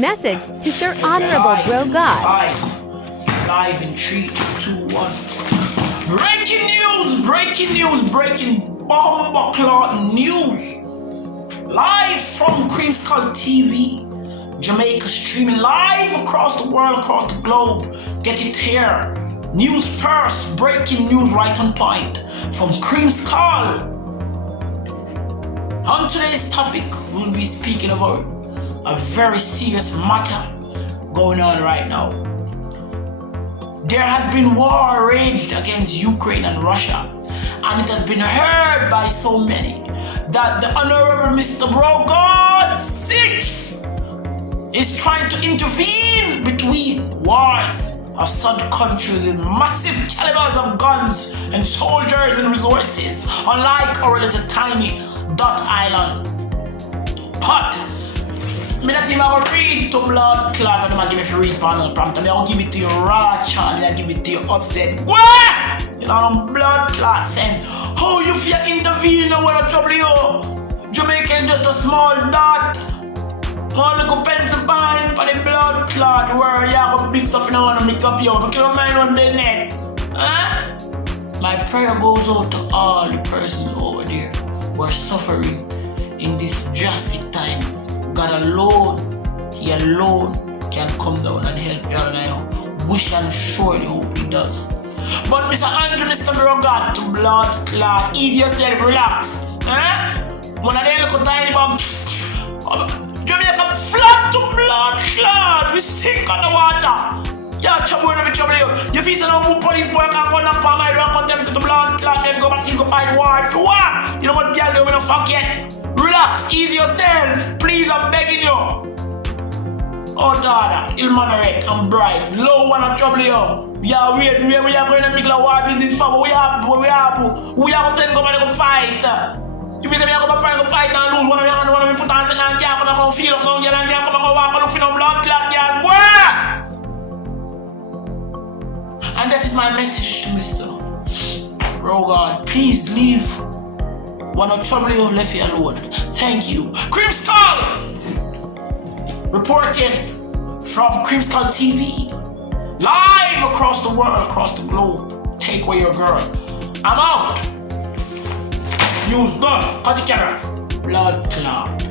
Message to Sir Honorable Bro God. Live in 3, 2, 1. Breaking bomber clot news. Live from Cream Skull TV, Jamaica, streaming live across the world, across the globe. Get it here. News first, breaking news right on point from Cream Skull. On today's topic, we'll be speaking about a very serious matter going on right now. There has been war raged against Ukraine and Russia, and it has been heard by so many that the Honorable Mr. Bro God 6 is trying to intervene between wars of such countries with massive calibers of guns and soldiers and resources, unlike our little tiny dot island. But me not even going to read to blood clot when I give it for read panel prompt. I'll give it to you raw child, I'll give it to you upset. What? You know them blood clot saying, how you feel intervene when I trouble you? Jamaican just a small dot. One little pencil pine for the blood clot world. You have to mix up, you know, want to mix up you. But keep your mind on business. Huh? My prayer goes out to all the persons over there who are suffering in these drastic times. God alone, He alone can come down and help you, and I wish and surely hope He does. But Mr. Andrew, Mr. Bro God, to blood clot, ease yourself, relax. One of them little tiny bomb, Jamaica flat to blood clot, we sink on the water. Yeah, trouble with trouble you. You feel some good police boy can't go up on my rock and tell me to the blood clot, maybe go back and go fight war. For what? You know what girl you don't fuck yet? Relax, ease yourself. Please, I'm begging you. Oh, daughter, ill mannered and bright. Low one trouble you. We are wait, we are going to make a war business for we are going to go back and fight. You be saying we are going to fight and lose. One of your foot and say, I can't come and feel up now, and can't come and walk and look for no blood clot, girl. Where? And that is my message to Mr. Bro God. Please leave. One of trouble you left you alone. Thank you. Cream Skull reporting from Cream Skull TV, live across the world, across the globe. Take away your girl. I'm out. News done. Cut the camera. Blood clot.